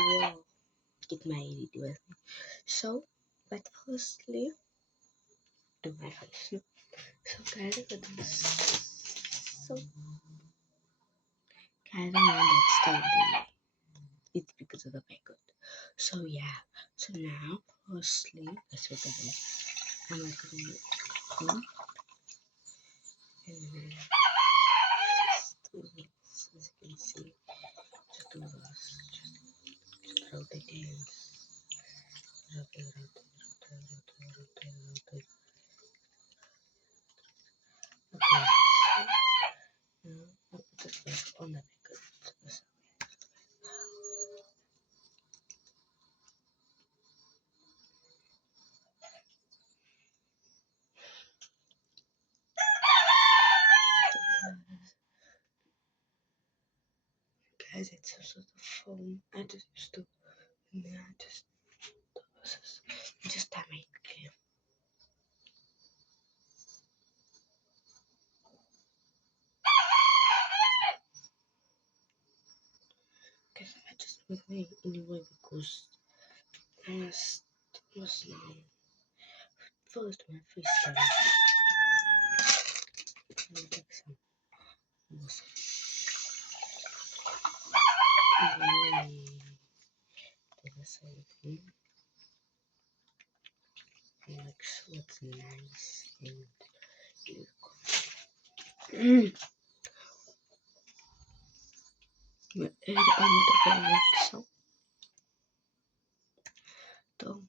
Whoa, get my LED with me. So, but firstly, do my face. So, guys, I got this. So, guys, I know that style. It's because of the makeup. So, yeah. So now, firstly, let's look at this. I'm going to comb and then just do this, as you can see. Just do this. Just rotate it. Rotate, rotate, rotate, rotate. Okay. So now I'll put this back on the makeup. So, guys, it's a sort of foam. I just used to, and then I just do this. Just time it clear. Okay, I just make my anyway because I was now first my face time. I'll take some muscle. And then we do the same thing. Make sure it's nice and beautiful. And I'm the one so though.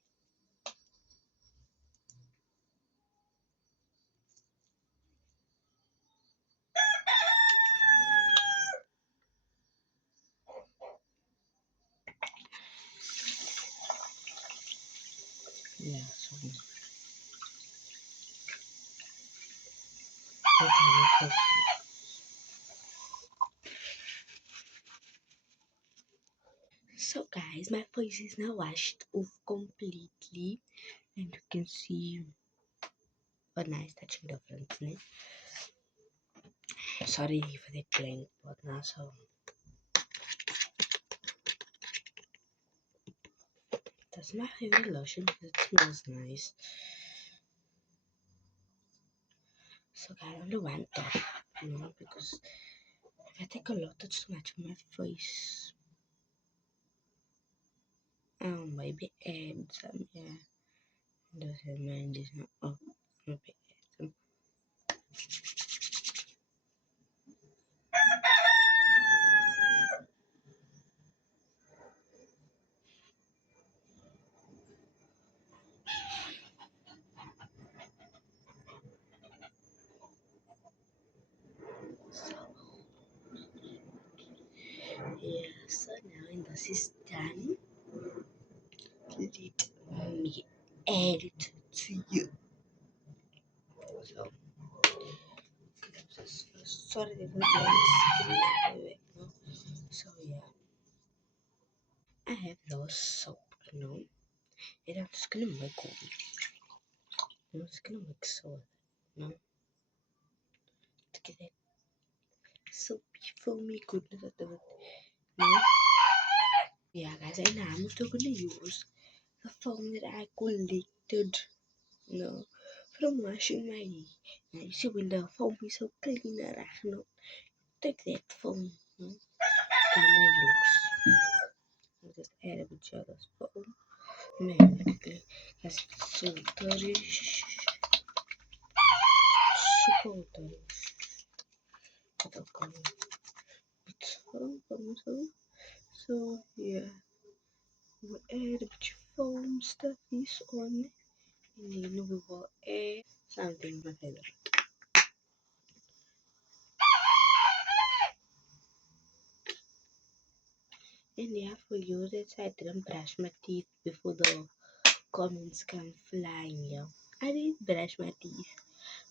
Yeah, so that's how my face is. So guys, my face is now washed off completely and you can see a nice touching difference. Ne? Sorry for the blank but now so that's my favorite lotion because it smells nice. So guys, only one top, because if I take a lot it's too much on my face. Maybe add some, yeah. Doesn't mind this now. Oh, maybe add some. So yeah, so now when this is done, let me add it to you. So sorry the video. So yeah, I have those soap, and I'm just gonna make one. I'm just gonna mix soap, to get that soapy, foamy goodness out of it. Yeah, guys, and now I'm still gonna use the foam that I collected, from washing my hair. Now you see when the foam is so clean, take that foam, and my looks. I'll just add a bit of this foam. Maybe because it's so dirty, super dirty. But okay, it's so yeah, we'll add a bit of foam stuff this on, and then we will add something my favorite. And yeah, for you that I didn't brush my teeth before the comments come flying. Yeah, I didn't brush my teeth,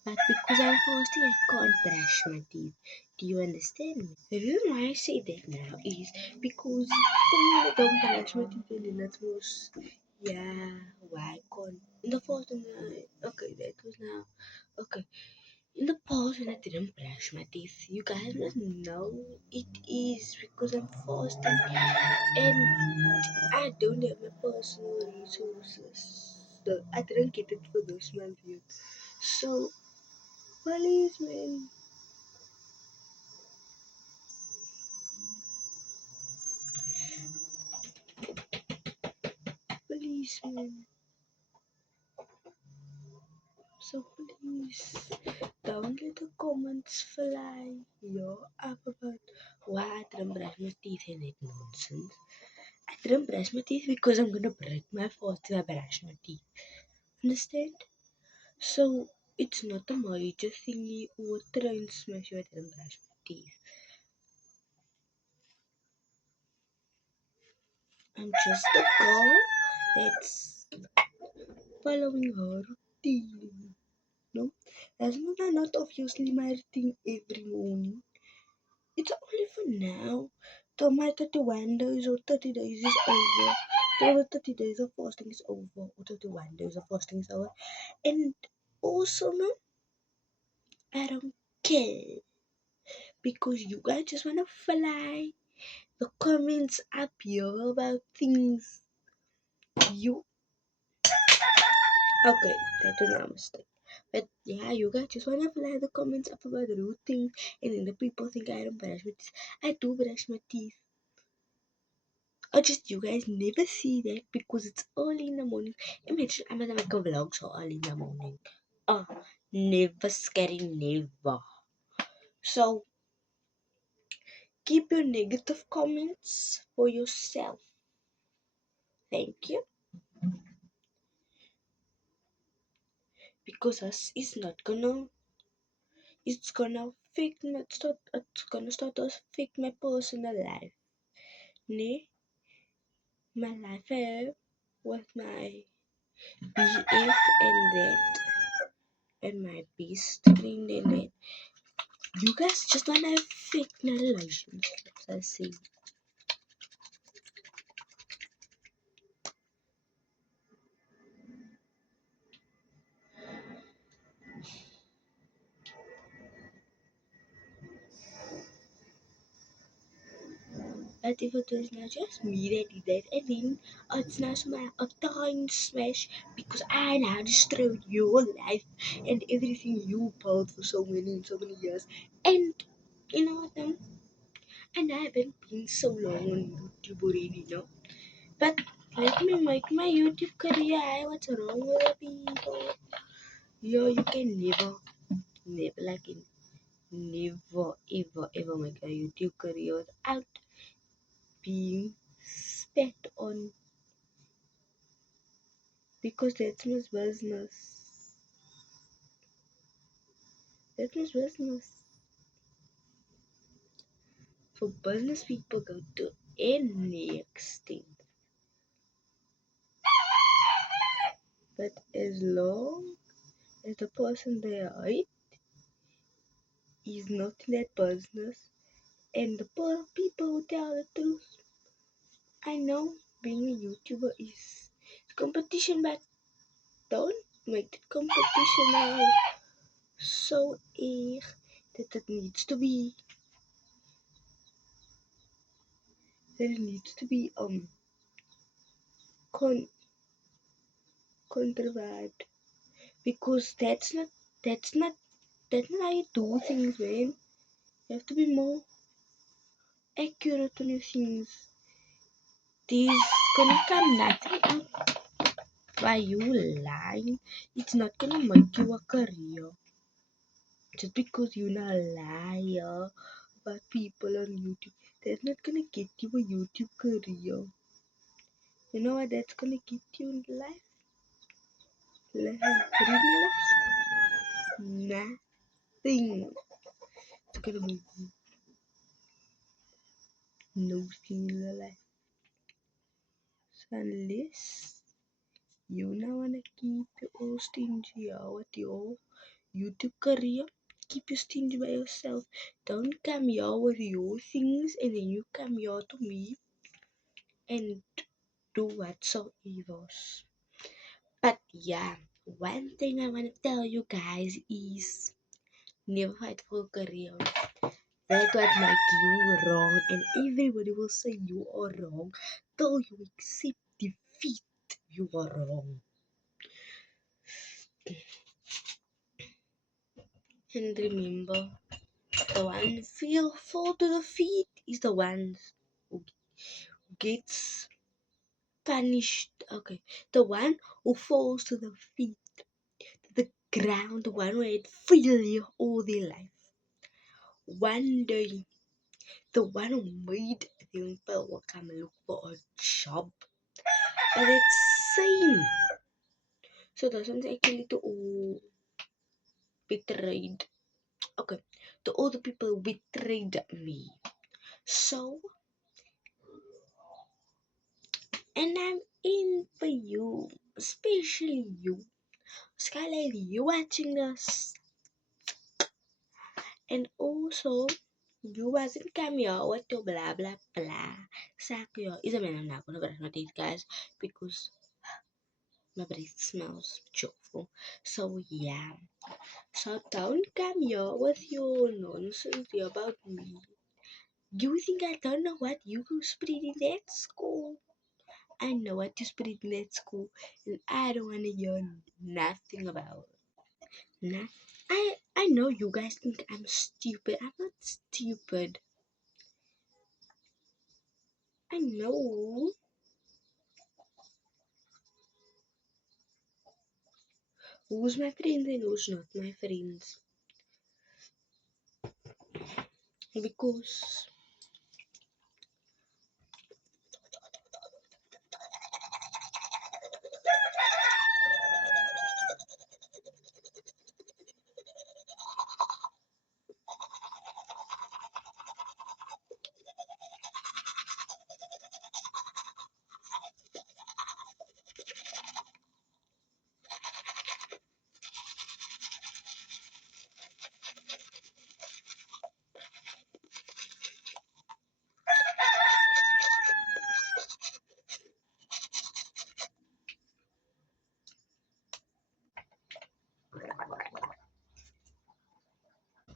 but because I'm fasting, I can't brush my teeth. Do you understand me? The reason why I say that now is because I don't brush my teeth and then it was, yeah, why can't in the fasting night? Okay, that was now okay. In the past, when I didn't brush my teeth, you guys must know it is because I'm fasting, and I don't have my personal resources. I didn't get it for this month yet. So, policeman, policeman. So please don't let the comments fly yo up about why I didn't brush my teeth and that nonsense. I didn't brush my teeth because I'm gonna break my fall if I brush my teeth. Understand? So it's not a major thingy or train smash I didn't brush my teeth. I'm just a girl that's following her routine. No? That's not obviously my routine every morning. It's only for now. Till my 31 days or 30 days is over. Till the 30 days of fasting is over. Or 31 days of fasting is over. And also, no, I don't care. Because you guys just want to fly the comments up here about things you. Okay, that was not a mistake. But yeah, you guys just want to fly the comments up about rude things. And then the people think I don't brush my teeth. I do brush my teeth. Or just you guys never see that because it's early in the morning. Imagine I'm gonna make a vlog so early in the morning. Oh, never scary, never. So keep your negative comments for yourself. Thank you. Because us is not gonna it's gonna it's gonna start to affect my personal life. Ne? My life with my BF and that and my best friend and that. You guys just wanna have fake relationships, I see. But if it was not just me that did that, and then it's not a time smash because I now destroyed your life and everything you built for so many years. And you know what, and I haven't been so long on YouTube already, But let me make my YouTube career. What's wrong with the people? Yo, you can never like it. Never ever make a YouTube career without being spat on because that's my business. That's my business. For business people go to any extent. But as long as the person they hate is not in that business and the people who tell the truth, I know being a YouTuber is competition, but don't make the competition now so erg that it needs to be con controversial because that's not how you do things, man. You have to be more accurate on your things. There's gonna come nothing out by you lying. It's not gonna make you a career just because you're not a liar about people on YouTube. That's not gonna get you a YouTube career. You know what that's gonna get you in life? Read my lips? Nothing. It's gonna make no thing in your life. So unless you now wanna keep your old stingy out with your YouTube career, keep your stingy by yourself. Don't come here with your things and then you come here to me and do whatsoever. But yeah, one thing I wanna tell you guys is never fight for a career. That what make you wrong, and everybody will say you are wrong till you accept defeat. You are wrong. And remember, the one who fall to the feet is the one who gets punished. Okay, the one who falls to the feet, the ground, the one who had failure all their life. One day, the one who made them people will come look for a job. But it's same. So those ones actually to all betrayed. Okay, to all the people who betrayed me. So, and I'm in for you, especially you. Skylar, you watching this, and also you wasn't come here with your blah blah blah. Sakyo is a man. I'm not gonna brush my teeth, guys, because my breath smells awful. So yeah. So don't come here with your nonsense about me. You think I don't know what you go spread in that school? I know what you spread in that school, and I don't wanna hear nothing about it. Nah, I know you guys think I'm stupid. I'm not stupid. I know who's my friend and who's not my friends. Because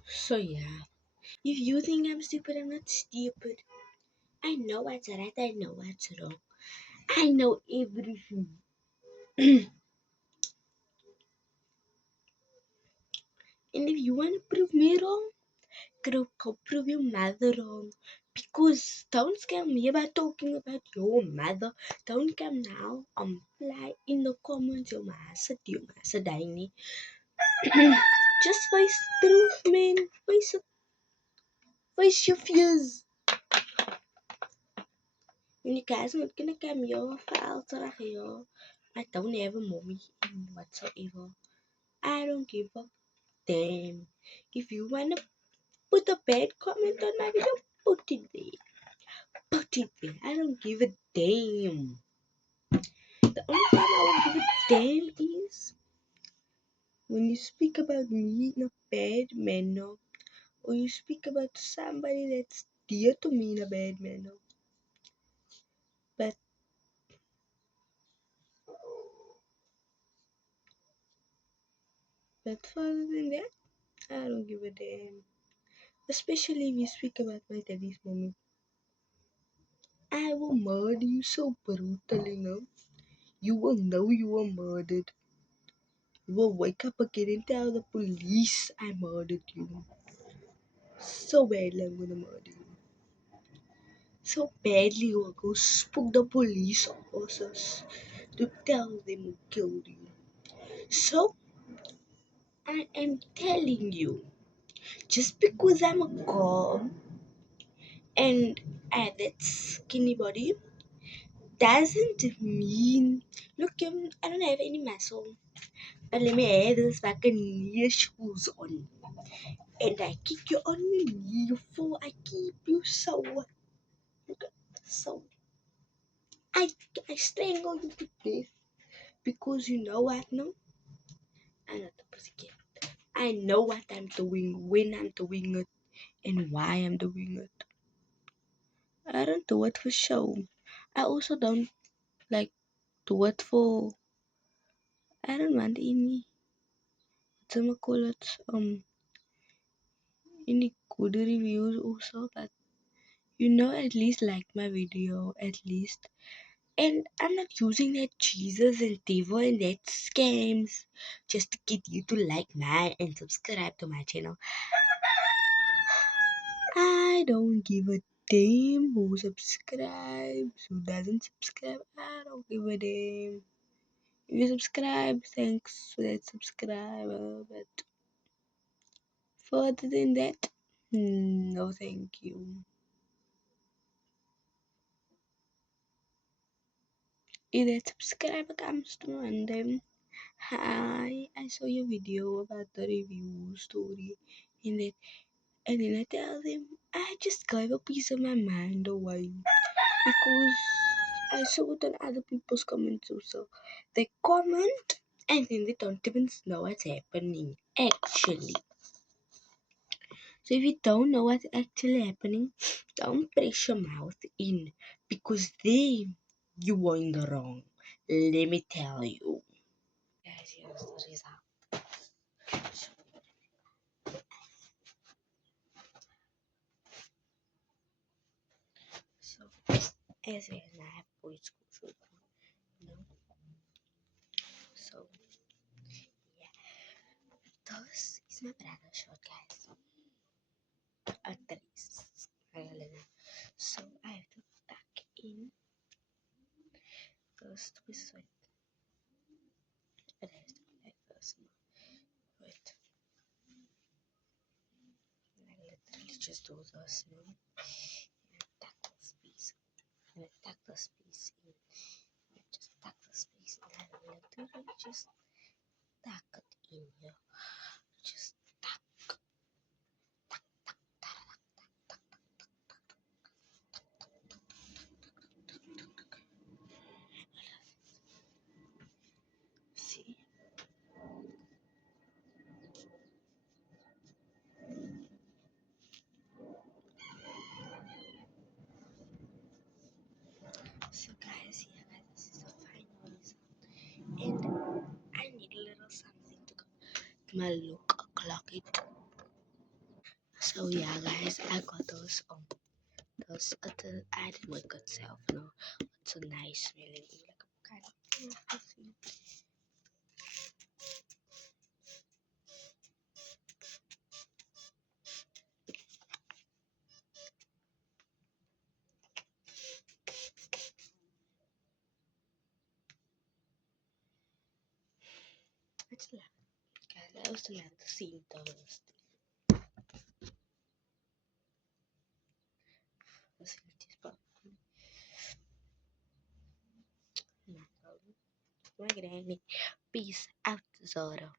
so yeah. If you think I'm stupid, I'm not stupid. I know what's right, I know what's wrong. I know everything. And if you want to prove me wrong, go prove your mother wrong. Because don't scare me by talking about your mother. Don't come now and fly in the comments your massa Dini. Just face truth, man. Face your fears. When you guys not gonna come here for here, I don't have a mommy in whatsoever. I don't give a damn. If you wanna put a bad comment on my video, put it there. Put it there. I don't give a damn. The only time I will give a damn is when you speak about me in a bad manner, or you speak about somebody that's dear to me in a bad manner. But further than that, I don't give a damn. Especially if you speak about my daddy's mommy. I will murder you so brutally now. You will know you were murdered. You will wake up again and tell the police I murdered you. So badly I'm gonna murder you. So badly you will go spook the police officers to tell them who killed you. So I am telling you, just because I'm a girl and I have that skinny body doesn't mean, look, I don't have any muscle, but let me have this buccaneer shoes on, and I kick you on your knee before I keep you so, look, so I I strangle you to death because you know what? No, I'm not a pussycat. I know what I'm doing, when I'm doing it, and why I'm doing it. I don't do it for show. I also don't like do it for. I don't want any. What do call it? any good reviews also, but at least like my video, at least. And I'm not using that Jesus and devil and that scams just to get you to like my and subscribe to my channel. I don't give a damn who subscribes, who doesn't subscribe. I don't give a damn. If you subscribe, thanks for that subscriber. But further than that, no thank you. If that subscriber comes to me and then, hi, I saw your video about the review story in that, and then I tell them I just gave a piece of my mind away because I saw it on other people's comments also. They comment and then they don't even know what's happening actually. So if you don't know what's actually happening, don't press your mouth in because then you are in the wrong. Let me tell you. Guys, here's the result. So as well, I have boys school, you know. So yeah, this is my brother's shirt, guys. At least, so I have to tuck in those twists. Wait, it has to be like this. Wait, I literally just do this, and tuck this piece, and tuck this piece in, and just tuck this piece, and I literally just tuck it in here, just tuck. See? So guys, yeah guys, this is the final result. And I need a little something to go my look clock it. So yeah guys, I got those I did my good self, it's a nice smelling like a kind of perfume. It's like guys, I also like to see those perfume. My granny. Peace out, Zoro.